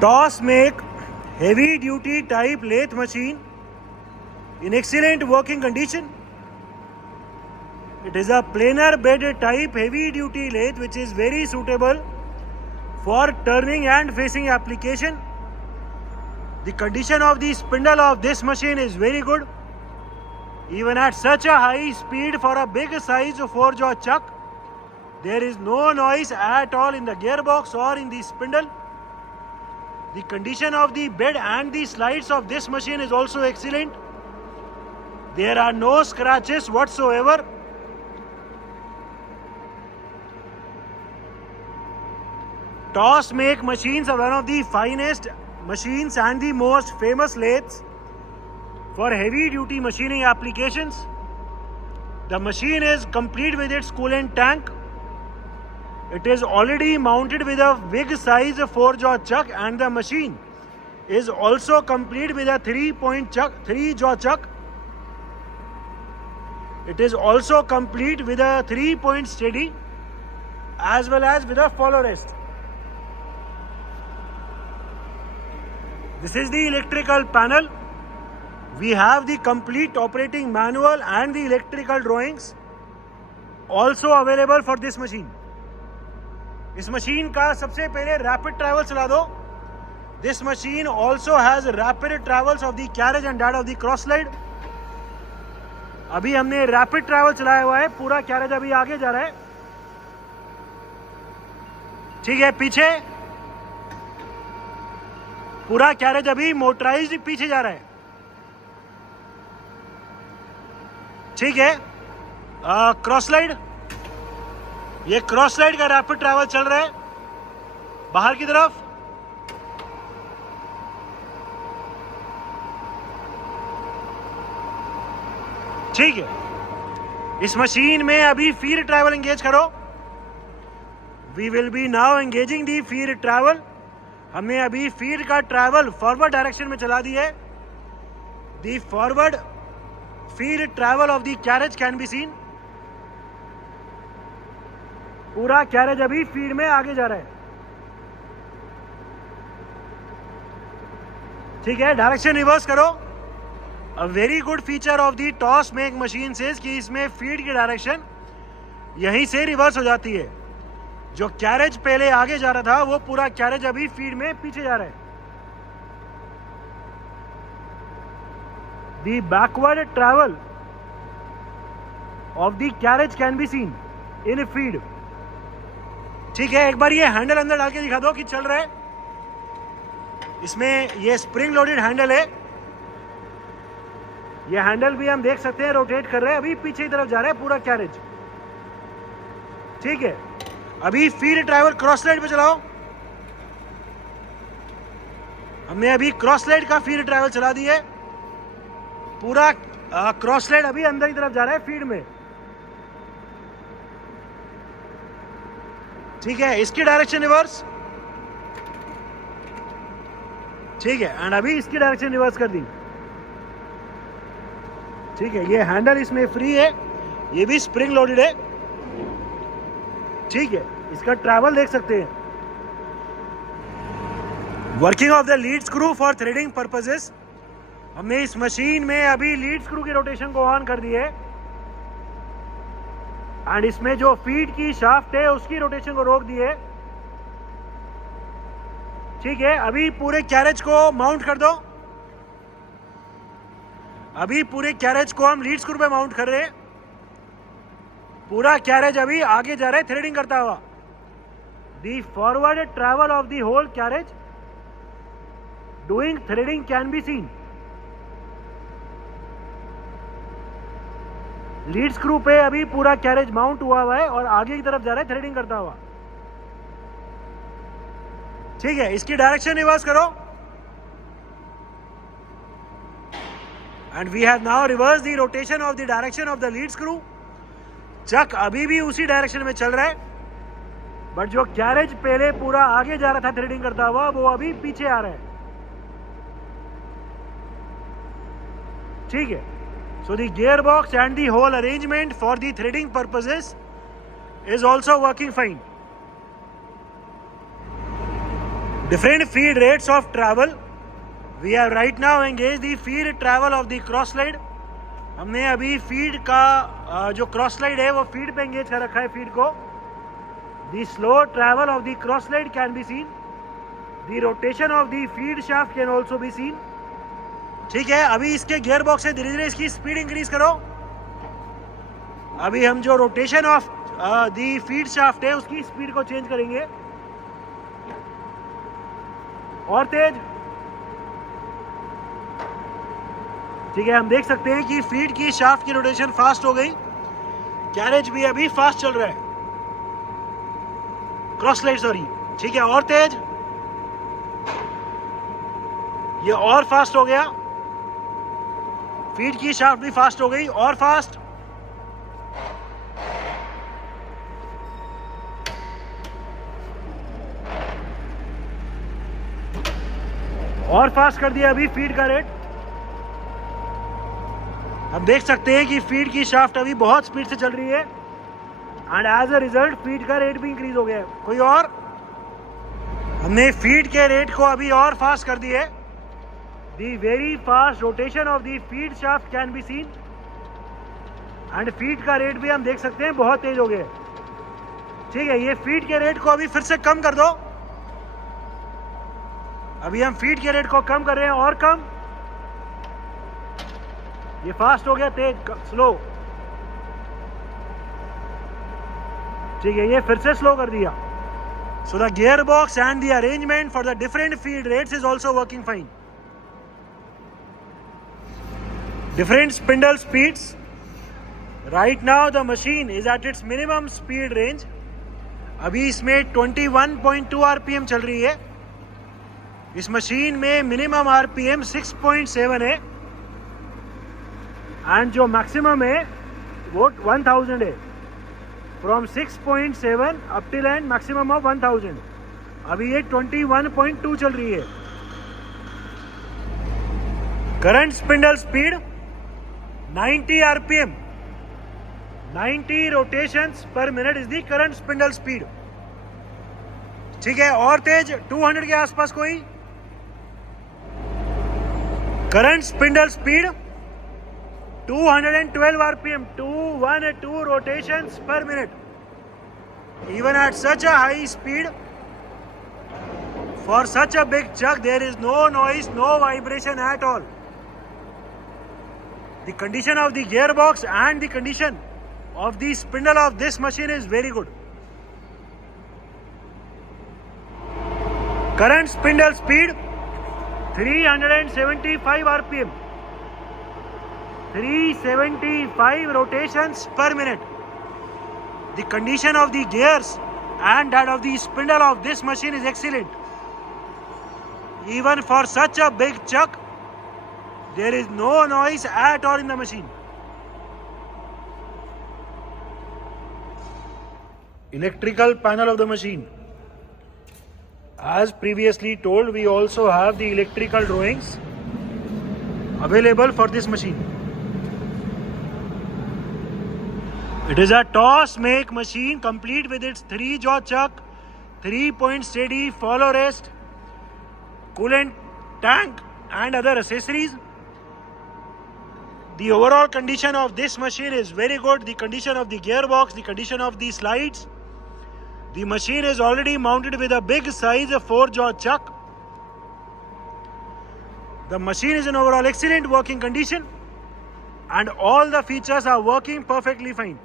TOS make heavy duty type lathe machine in excellent working condition. It is a planar bed type heavy duty lathe which is very suitable for turning and facing application. The condition of the spindle of this machine is very good. Even at such a high speed for a big size 4-jaw chuck, there is no noise at all in the gearbox or in the spindle. The condition of the bed and the slides of this machine is also excellent. There are no scratches whatsoever. TOS make machines are one of the finest machines and the most famous lathes for heavy duty machining applications. The machine is complete with its coolant tank. It is already mounted with a big size 4-jaw chuck, and the machine is also complete with a 3-jaw chuck. It is also complete with a 3-point steady as well as with a follow rest. This is the electrical panel. We have the complete operating manual and the electrical drawings also available for this machine. इस machine का सबसे पहले rapid travel चला दो. This machine also has rapid travels of the carriage and dead of the cross slide. अभी हमने rapid travel चलाया हुआ है. पूरा कैरेज अभी आगे जा रहा है. ठीक है, पीछे पूरा कैरेज अभी मोटराइज्ड पीछे जा रहा है. ठीक है, क्रॉस स्लाइड, ये क्रॉस स्लाइड का रैपिड ट्रैवल चल रहा है बाहर की तरफ. ठीक है, इस मशीन में अभी फीड ट्रैवल एंगेज करो. We will be now engaging the feed travel. हमने अभी फीड का ट्रैवल फॉरवर्ड डायरेक्शन में चला दी है. The forward feed travel of the carriage can be seen. पूरा कैरेज अभी फीड में आगे जा रहा है. ठीक है, डायरेक्शन रिवर्स करो. A very good feature of the toss make machine is कि इसमें फीड की डायरेक्शन यहीं से रिवर्स हो जाती है. जो कैरेज पहले आगे जा रहा था वो पूरा कैरेज अभी फीड में पीछे जा रहा है. The backward travel of the carriage can be seen in feed. ठीक है, एक बार ये हैंडल अंदर डाल के दिखा दो कि चल रहा है. इसमें ये स्प्रिंग लोडेड हैंडल है. ये हैंडल भी हम देख सकते हैं रोटेट कर रहे हैं. अभी पीछे की तरफ जा रहा है पूरा कैरेज. ठीक है, अभी फीड ट्रैवल क्रॉस स्लाइड पे चलाओ. हमने अभी क्रॉस स्लाइड का फीड ट्रैवल चला दी है. पूरा क्रॉस स्लाइड अभी अंदर की तरफ जा रहा है फीड में. ठीक है, इसकी डायरेक्शन रिवर्स. ठीक है, एंड अभी इसकी डायरेक्शन रिवर्स कर दी. ठीक है, ये हैंडल इसमें फ्री है. ये भी स्प्रिंग लोडेड है. ठीक है, इसका ट्रैवल देख सकते हैं. Working of the lead screw for threading purposes. हमने इस मशीन में अभी लीड स्क्रू की रोटेशन को ऑन कर दी है. एंड इसमें जो फीड की शाफ्ट है उसकी रोटेशन को रोक दी है. ठीक है, अभी पूरे कैरेज को माउंट कर दो. अभी पूरे कैरेज को हम लीड स्क्रू पे माउंट कर रहे हैं. पूरा कैरेज अभी आगे जा रहा है थ्रेडिंग करता हुआ. The forward travel of the whole carriage doing threading can be seen. Lead screw पे अभी पूरा कैरेज माउंट हुआ हुआ है और आगे की तरफ जा रहा है थ्रेडिंग करता हुआ. ठीक है, इसकी डायरेक्शन रिवर्स करो. And we have now reverse the rotation of the direction of the lead screw. Chuck अभी भी उसी डायरेक्शन में चल रहा है, बट जो कैरेज पहले पूरा आगे जा रहा था थ्रेडिंग करता हुआ वो अभी पीछे आ रहा है. ठीक है, so the gearbox and the whole arrangement for the threading purposes is also working fine. Different feed rates of travel. We have right now engaged the feed travel of the cross slide. हमने अभी feed का जो cross slide है वो feed पे engage कर रखा है फीड को. The slow travel of the cross slide can be seen. The rotation of the feed shaft can also be seen. ठीक है, अभी इसके गियर बॉक्स से धीरे धीरे इसकी स्पीड इंक्रीज करो. अभी हम जो rotation of the feed shaft है उसकी स्पीड को चेंज करेंगे और तेज. ठीक है, हम देख सकते हैं कि फीड की शाफ्ट की रोटेशन फास्ट हो गई. कैरेज भी अभी फास्ट चल रहा है, क्रॉस स्लाइड सॉरी. ठीक है, और तेज, ये और फास्ट हो गया. फीड की शाफ्ट भी फास्ट हो गई और फास्ट. और फास्ट कर दिया अभी फीड का रेट. हम देख सकते हैं कि फीड की शाफ्ट अभी बहुत स्पीड से चल रही है and as a result feed का रेट भी इंक्रीज हो गया है. कोई और, हमने फीड के रेट को अभी और फास्ट कर दिया है. The very fast rotation of the feed shaft can be scene and feed का रेट भी हम देख सकते हैं बहुत तेज हो गया है. ठीक है, ये फीड के रेट को अभी फिर से कम कर दो. अभी हम फीड के रेट को कम कर रहे हैं और कम. ये फास्ट हो गया, तेज, स्लो. ठीक है, ये फिर से स्लो कर दिया. So the gear box and the arrangement for the different feed rates is also working fine. Different spindle speeds. Right now the machine is at its minimum speed range. अभी इसमें 21.2 RPM चल रही है. इस machine में minimum RPM 6.7 है and जो maximum है वो 1000 है. From 6.7 up till and maximum of 1000. अभी ये 21.2 चल रही है. Current spindle speed 90 RPM. 90 rotations पर minute is the current spindle speed. ठीक है, और तेज 200 के आसपास कोई. Current spindle speed 212 RPM, 212 rotations per minute. Even at such a high speed, for such a big chuck, there is no noise, no vibration at all. The condition of the gearbox and the condition of the spindle of this machine is very good. Current spindle speed 375 RPM. 375 rotations per minute. The condition of the gears and that of the spindle of this machine is excellent. Even for such a big chuck, there is no noise at all in the machine. Electrical panel of the machine. As previously told, we also have the electrical drawings available for this machine. It is a toss make machine complete with its 3-jaw chuck, 3-point steady, follow rest, coolant tank and other accessories. The overall condition of this machine is very good. The condition of the gearbox, the condition of the slides. The machine is already mounted with a big size 4-jaw chuck. The machine is in overall excellent working condition and all the features are working perfectly fine.